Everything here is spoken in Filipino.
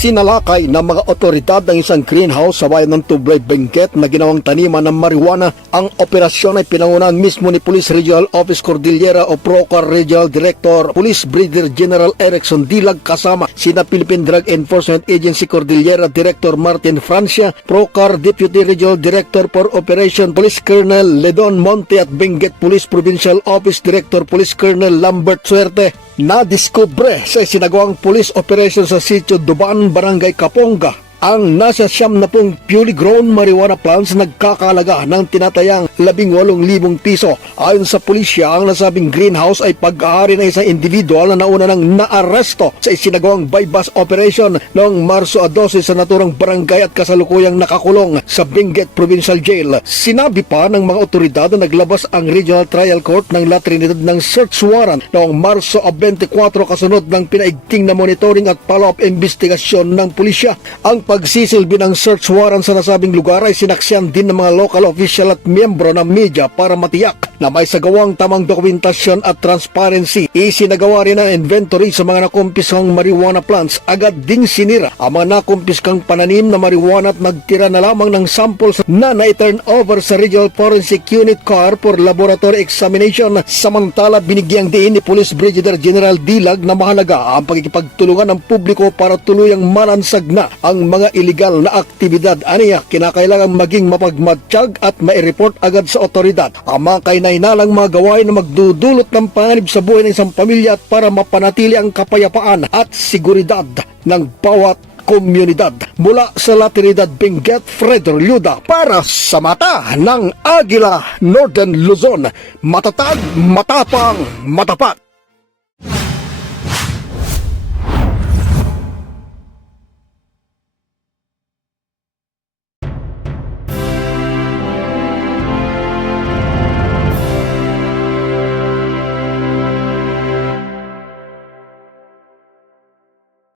Isinalakay ng mga otoridad ng isang greenhouse sa bayan ng Tublay, Benguet na ginawang taniman ng marijuana. Ang operasyon ay pinangunahan mismo ni Police Regional Office Cordillera o PROCAR Regional Director Police Brigadier General Erickson Dilag kasama sina Philippine Drug Enforcement Agency Cordillera Director Martin Francia, PROCAR Deputy Regional Director for Operation Police Colonel Ledon Monte at Benguet Police Provincial Office Director Police Colonel Lambert Suerte. Nadiskubre sa isinagawang police operation sa sitio Duban, Barangay Kaponga ang nasa 70 purely grown marijuana plants nagkakalaga ng tinatayang 18,000 piso. Ayon sa pulisya, ang nasabing greenhouse ay pag-aari ng isang individual na nauna nang naaresto sa isinagawang bypass operation noong Marso 12 sa naturang barangay at kasalukuyang nakakulong sa Benguet Provincial Jail. Sinabi pa ng mga otoridad na naglabas ang Regional Trial Court ng La Trinidad ng search warrant noong Marso 24 kasunod ng pinaigting na monitoring at follow-up investigasyon ng pulisya. Ang pagsisilbi ng search warrant sa nasabing lugar ay sinaksihan din ng mga local official at miyembro ng media para matiyak na may sagawang tamang dokumentasyon at transparency. Isinagawa rin ang inventory sa mga nakumpiskang marijuana plants. Agad ding sinira ang mga nakumpiskang pananim na marijuana at nagtira na lamang ng samples na na-turn over sa Regional Forensic Unit CAR for laboratory examination. Samantala, binigyang diin ni Police Brigadier General Dilag na mahalaga ang pagkikipagtulungan ng publiko para tuluyang malansag na ang mga iligal na aktibidad. Aniya, kinakailangan maging mapagmatsyag at mai-report agad sa otoridad ang mga kainainalang mga gawain na magdudulot ng panganib sa buhay ng isang pamilya at para mapanatili ang kapayapaan at seguridad ng bawat komunidad. Mula sa La Trinidad, Benguet, Fredor Luda para sa Mata ng Agila, Northern Luzon. Matatag, matapang, matapat.